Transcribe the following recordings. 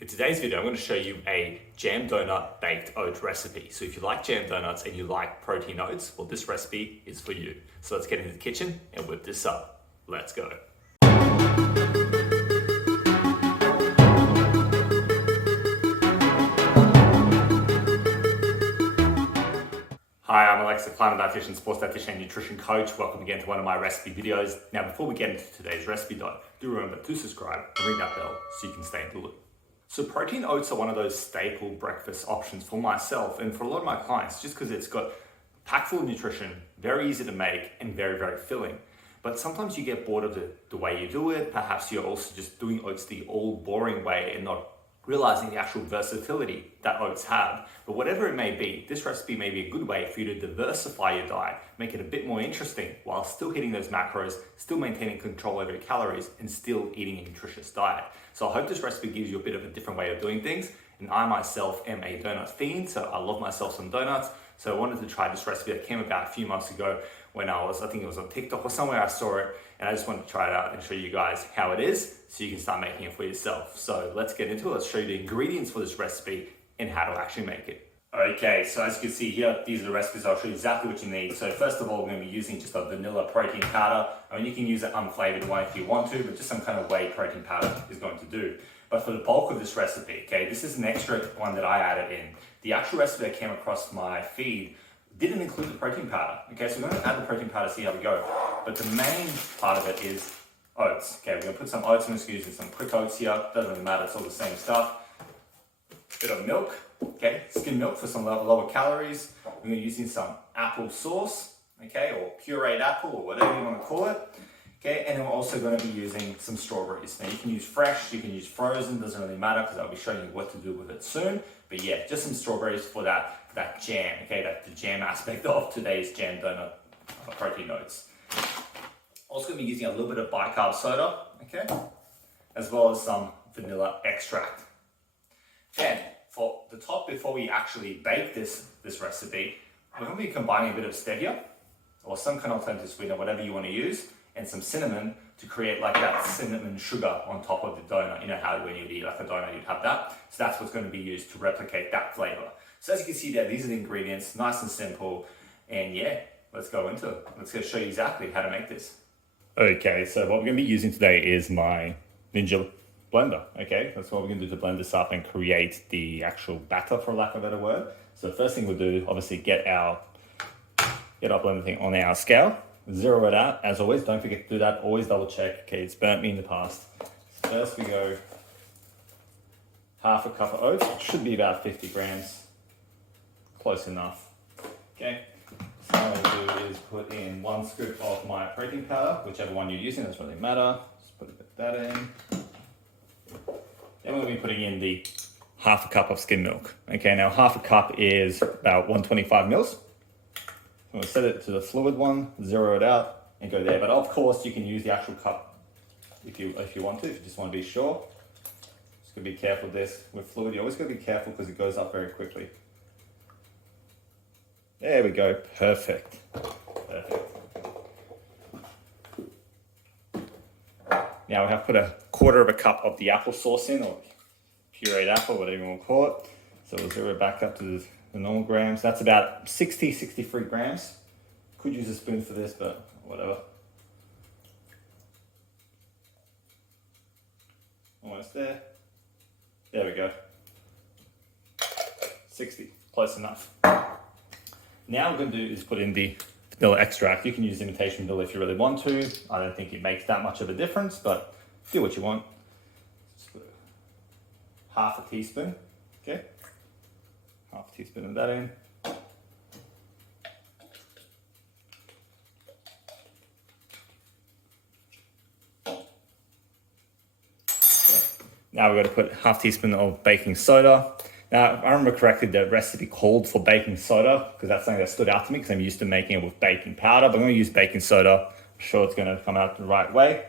In today's video, I'm going to show you a jam donut baked oat recipe. So if you like jam donuts and you like protein oats, well, this recipe is for you. So let's get into the kitchen and whip this up. Let's go. Hi, I'm Aleksa, climate dietitian, sports dietitian, and nutrition coach. Welcome again to one of my recipe videos. Now, before we get into today's recipe though, do remember to subscribe and ring that bell so you can stay in the loop. So protein oats are one of those staple breakfast options for myself and for a lot of my clients, just because it's got packed full of nutrition, very easy to make, and very, very filling. But sometimes you get bored of the way you do it. Perhaps you're also just doing oats the old boring way and not realizing the actual versatility that oats have. But whatever it may be, this recipe may be a good way for you to diversify your diet, make it a bit more interesting while still hitting those macros, still maintaining control over your calories, and still eating a nutritious diet. So I hope this recipe gives you a bit of a different way of doing things. And I myself am a donut fiend, so I love myself some donuts. So I wanted to try this recipe that came about a few months ago when I think it was on TikTok or somewhere I saw it, and I just wanted to try it out and show you guys how it is so you can start making it for yourself. So let's get into it. Let's show you the ingredients for this recipe and how to actually make it. Okay, so as you can see here, these are the recipes. I'll show you exactly what you need. So first of all, we're going to be using just a vanilla protein powder. I mean, you can use an unflavored one if you want to, but just some kind of whey protein powder is going to do. But for the bulk of this recipe, okay, this is an extra one that I added in. The actual recipe that came across my feed didn't include the protein powder. Okay, so we're going to add the protein powder, see how we go. But the main part of it is oats. Okay, we're going to put some oats, I'm just using some quick oats here. Doesn't really matter, it's all the same stuff. Bit of milk, okay, skim milk for some lower calories. We're going to be using some apple sauce, okay, or pureed apple, or whatever you want to call it. Okay, and then we're also going to be using some strawberries. Now you can use fresh, you can use frozen, doesn't really matter because I'll be showing you what to do with it soon. But yeah, just some strawberries for that jam, okay, the jam aspect of today's jam donut protein oats. Also going to be using a little bit of bicarb soda, okay, as well as some vanilla extract. Then for the top, before we actually bake this recipe, we're going to be combining a bit of stevia or some kind of alternative sweetener, whatever you want to use, and some cinnamon to create like that cinnamon sugar on top of the donut. You know how when you eat like a donut, you'd have that. So that's what's going to be used to replicate that flavor. So as you can see there, these are the ingredients, nice and simple. And yeah, let's go into it. Let's go show you exactly how to make this. Okay, so what we're going to be using today is my Ninja blender. Okay, that's what we're going to do to blend this up and create the actual batter, for lack of a better word. So the first thing we'll do, obviously, get our blender thing on our scale. Zero it out, as always. Don't forget to do that. Always double check. Okay, it's burnt me in the past. So first we go half a cup of oats. It should be about 50 grams. Close enough. Okay. So what I'll do is put in 1 scoop of my protein powder, whichever one you're using, doesn't really matter. Just put a bit of that in. Then we're going to be putting in the half a cup of skim milk. Okay, now half a cup is about 125 mils. I'm going to set it to the fluid one, zero it out, and go there. But of course, you can use the actual cup if you want to, if you just want to be sure. Just got to be careful with this. With fluid, you always got to be careful because it goes up very quickly. There we go, perfect. Perfect. Now we have put a quarter of a cup of the apple sauce in, or pureed apple, whatever you want to call it. So we'll zero it back up to the normal grams. That's about 63 grams. Could use a spoon for this, but whatever. Almost there. There we go. 60, close enough. Now what we're going to do is put in the vanilla extract. You can use imitation vanilla if you really want to. I don't think it makes that much of a difference, but do what you want. Just put half a teaspoon, okay? Half a teaspoon of that in. Okay. Now we're going to put half teaspoon of baking soda. Now, if I remember correctly, the recipe called for baking soda because that's something that stood out to me because I'm used to making it with baking powder, but I'm going to use baking soda. I'm sure it's going to come out the right way.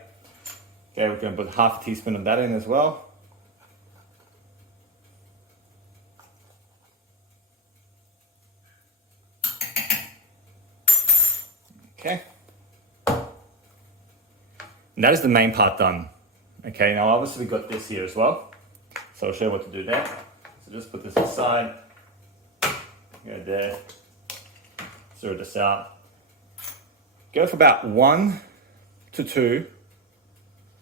Okay, we're going to put half a teaspoon of that in as well. Okay. And that is the main part done. Okay, now obviously we've got this here as well. So I'll show you what to do there. So just put this aside, go there, stir this out. Go for about 1 to 2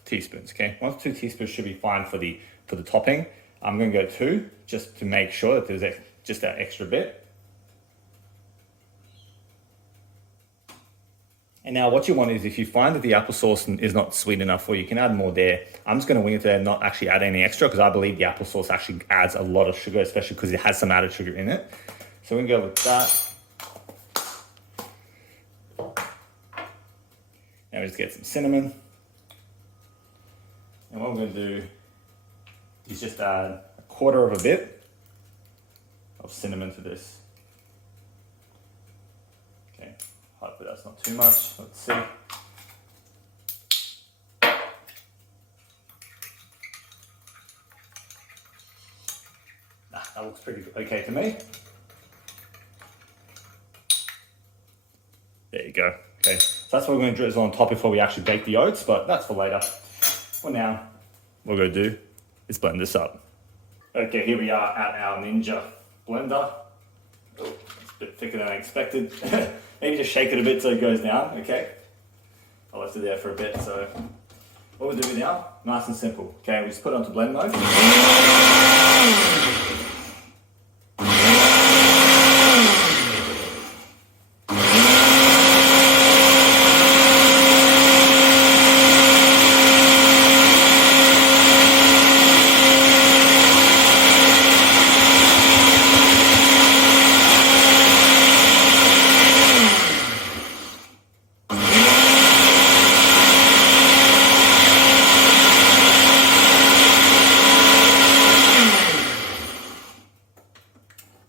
teaspoons, okay? 1 to 2 teaspoons should be fine for the topping. I'm gonna go 2, just to make sure that there's just that extra bit. And now what you want is, if you find that the applesauce is not sweet enough for you, you can add more there. I'm just gonna wing it there and not actually add any extra, because I believe the applesauce actually adds a lot of sugar, especially because it has some added sugar in it. So we're gonna go with that. Now we just get some cinnamon. And what we're gonna do is just add 1/4 of a bit of cinnamon to this. Okay, hopefully that's not too much. Let's see. Nah, that looks pretty okay to me. There you go. Okay, so that's what we're going to drizzle on top before we actually bake the oats, but that's for later. For now, what we're going to do is blend this up. Okay, here we are at our Ninja blender. Oh, it's a bit thicker than I expected. Maybe just shake it a bit so it goes down, okay? I left it there for a bit, so what we'll do now, nice and simple. Okay, we just put it onto blend mode.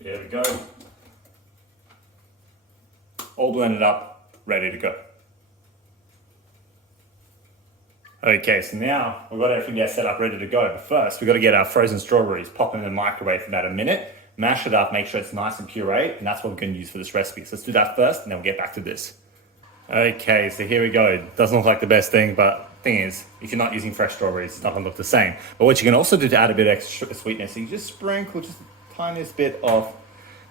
There we go. All blended up, ready to go. Okay, so now we've got everything set up, ready to go. But first, we've got to get our frozen strawberries, pop them in the microwave for about a minute, mash it up, make sure it's nice and pureed, and that's what we're going to use for this recipe. So let's do that first, and then we'll get back to this. Okay, so here we go. Doesn't look like the best thing, but thing is, if you're not using fresh strawberries, it's not going to look the same. But what you can also do to add a bit of extra sweetness, you just sprinkle just the tiniest bit of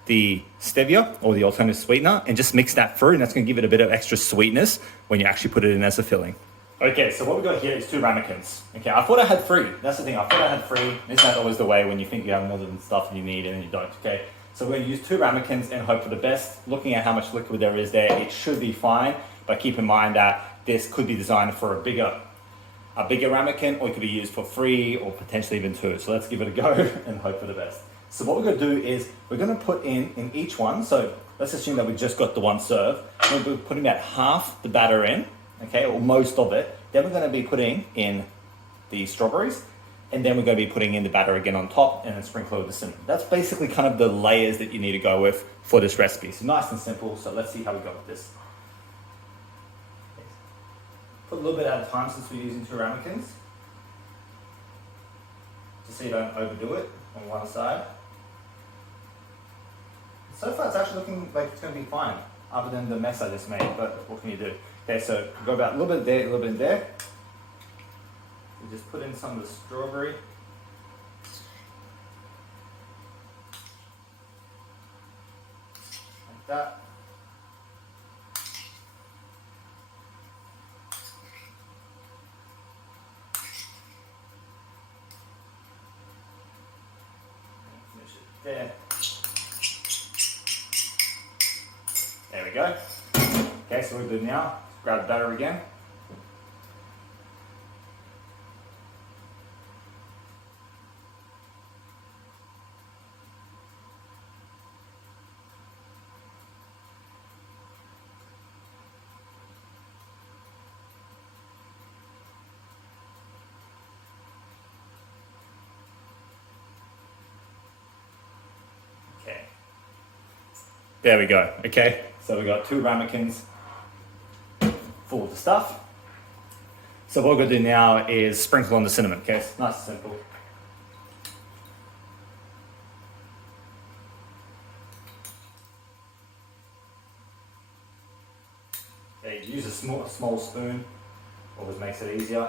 the stevia or the alternative sweetener and just mix that through, and that's going to give it a bit of extra sweetness when you actually put it in as a filling. Okay, so what we've got here is 2 ramekins. Okay, I thought I had 3. That's the thing, I thought I had 3. Isn't that always the way when you think you have more than stuff than you need and then you don't, okay? So we're going to use 2 ramekins and hope for the best. Looking at how much liquid there is there, it should be fine, but keep in mind that this could be designed for a bigger ramekin, or it could be used for 3 or potentially even 2. So let's give it a go and hope for the best. So what we're going to do is we're going to put in each one. So let's assume that we just got the one serve. We're going to be putting about half the batter in, okay, or most of it. Then we're going to be putting in the strawberries, and then we're going to be putting in the batter again on top, and then sprinkle with the cinnamon. That's basically kind of the layers that you need to go with for this recipe. So nice and simple. So let's see how we go with this. Put a little bit at a time since we're using 2 ramekins, just so you don't overdo it on one side. So far it's actually looking like it's going to be fine, other than the mess I just made, but what can you do? Okay, so go about a little bit there, a little bit there. We just put in some of the strawberry. Like that. Finish it there. There we go. Okay, so we're good now. Grab the batter again. Okay. There we go. Okay, so we got 2 ramekins full of the stuff. So what we're going to do now is sprinkle on the cinnamon. Okay, it's nice and simple. Okay, use a small spoon, always makes it easier.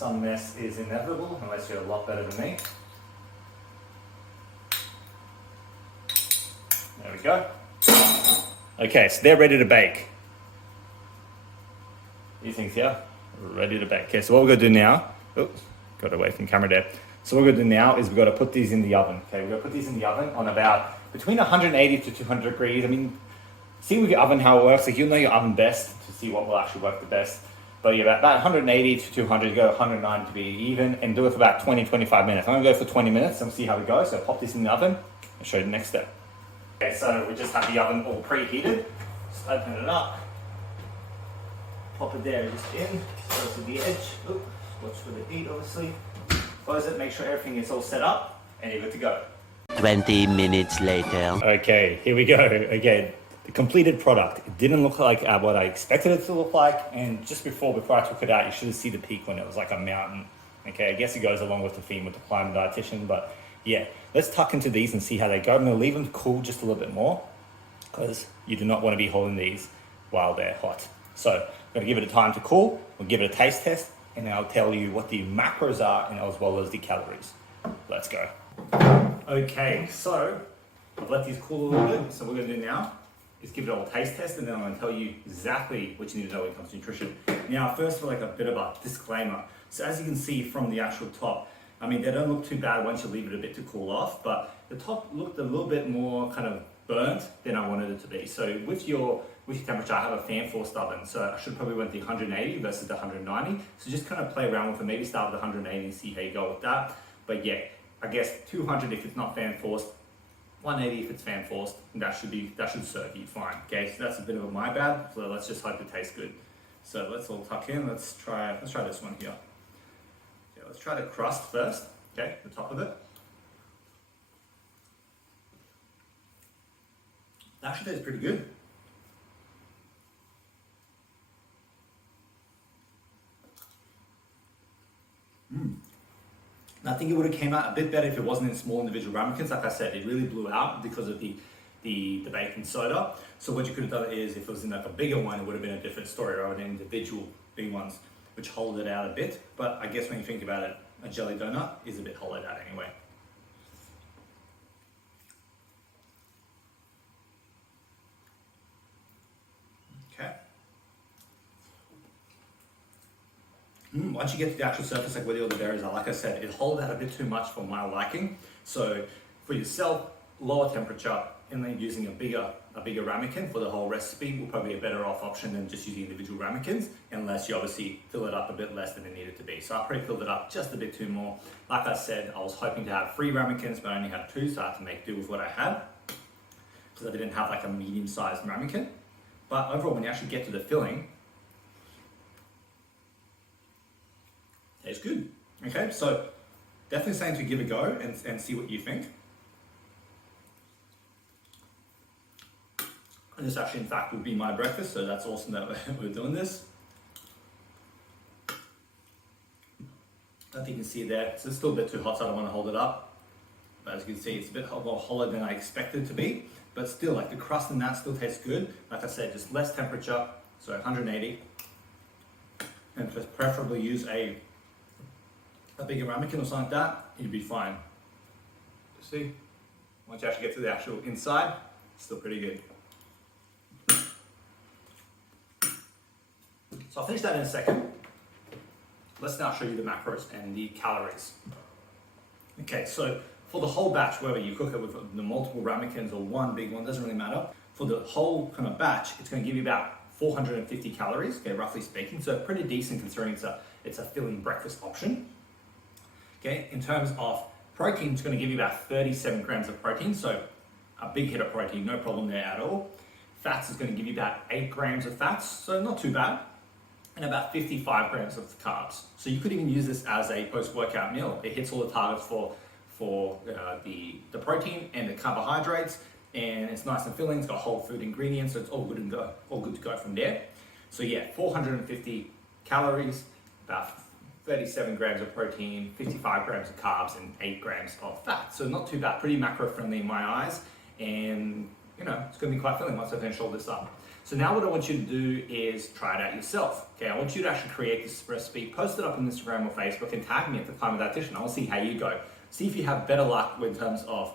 Some mess is inevitable unless you're a lot better than me. There we go. Okay, so they're ready to bake. These things here, ready to bake. Okay, so what we're gonna do now, got away from camera there. So what we're gonna do now is we've got to put these in the oven. Okay, we're gonna put these in the oven on about between 180 to 200 degrees. I mean, see with your oven how it works. Like you'll know your oven best to see what will actually work the best. But yeah, about 180 to 200, go 190 to be even, and do it for about 20-25 minutes. I'm gonna go for 20 minutes and see how it goes. So pop this in the oven and show you the next step. Okay, so we just have the oven all preheated. Just open it up. Pop it there, just in, close to the edge. Oops, watch for the heat, obviously. Close it, make sure everything is all set up, and you're good to go. 20 minutes later. Okay, here we go. Again, the completed product. It didn't look like what I expected it to look like, and just before I took it out, you should have seen the peak when it was like a mountain. Okay, I guess it goes along with the theme with the Climate Dietitian, but yeah, let's tuck into these and see how they go. I'm gonna leave them cool just a little bit more, because you do not want to be holding these while they're hot. So I'm going to give it a time to cool, we'll give it a taste test, and then I'll tell you what the macros are and as well as the calories. Let's go. Okay, so I've let these cool a little bit. So what we're going to do now is give it a taste test, and then I'm going to tell you exactly what you need to know when it comes to nutrition. Now, first of all, like a bit of a disclaimer. So as you can see from the actual top, I mean, they don't look too bad once you leave it a bit to cool off, but the top looked a little bit more kind of burnt than I wanted it to be. So with your temperature, I have a fan forced oven, so I should probably went the 180 versus the 190. So just kind of play around with it, maybe start with the 180 and see how you go with that. But yeah, I guess 200 if it's not fan forced, 180 if it's fan forced, and that should serve you fine. Okay, so that's a bit of a my bad. So let's just hope it tastes good. So let's all tuck in. Let's try this one here. Okay, let's try the crust first. Okay, the top of it. That actually tastes pretty good. I think it would have came out a bit better if it wasn't in small individual ramekins. Like I said, it really blew out because of the baking soda. So what you could have done is, if it was in like a bigger one, it would have been a different story rather than individual big ones, which hold it out a bit. But I guess when you think about it, a jelly donut is a bit hollowed out anyway. Okay. Once you get to the actual surface, like where all the berries are, like I said, it holds out a bit too much for my liking. So for yourself, lower temperature, and then using a bigger ramekin for the whole recipe will probably be a better off option than just using individual ramekins, unless you obviously fill it up a bit less than it needed to be. So I probably filled it up just a bit too more. Like I said, I was hoping to have 3 ramekins, but I only had 2, so I had to make do with what I had, because I didn't have like a medium-sized ramekin. But overall, when you actually get to the filling, tastes good. Okay, so definitely saying to give it a go and see what you think. And this actually, in fact, would be my breakfast, so that's awesome that we're doing this. I don't think you can see it there. So it's still a bit too hot, so I don't want to hold it up. But as you can see, it's a bit more hollow than I expected it to be. But still, like the crust in that still tastes good. Like I said, just less temperature, so 180. And just preferably use a bigger ramekin or something like that, you'd be fine. You see, once you actually get to the actual inside, it's still pretty good. So I'll finish that in a second. Let's now show you the macros and the calories. Okay, so for the whole batch, whether you cook it with the multiple ramekins or one big one, doesn't really matter. For the whole kind of batch, it's going to give you about 450 calories, okay, roughly speaking. So pretty decent considering it's a filling breakfast option. Okay, in terms of protein, it's going to give you about 37 grams of protein, so a big hit of protein, no problem there at all. Fats is going to give you about 8 grams of fats, so not too bad, and about 55 grams of carbs. So you could even use this as a post-workout meal. It hits all the targets for the protein and the carbohydrates, and it's nice and filling. It's got whole food ingredients, so it's all good to go from there. So yeah, 450 calories, about 37 grams of protein, 55 grams of carbs, and 8 grams of fat. So not too bad, pretty macro friendly in my eyes. And you know, it's gonna be quite filling once I finish all this up. So now what I want you to do is try it out yourself. Okay, I want you to actually create this recipe, post it up on Instagram or Facebook, and tag me at the Climate Dietitian. I want to see how you go. See if you have better luck in terms of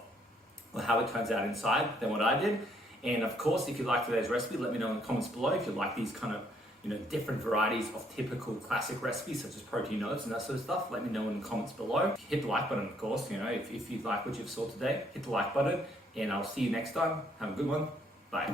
how it turns out inside than what I did. And of course, if you like today's recipe, let me know in the comments below. If you like these kind of different varieties of typical classic recipes such as protein oats and that sort of stuff, let me know in the comments below. Hit the like button, of course. If you like what you've saw today, hit the like button, and I'll see you next time. Have a good one. Bye.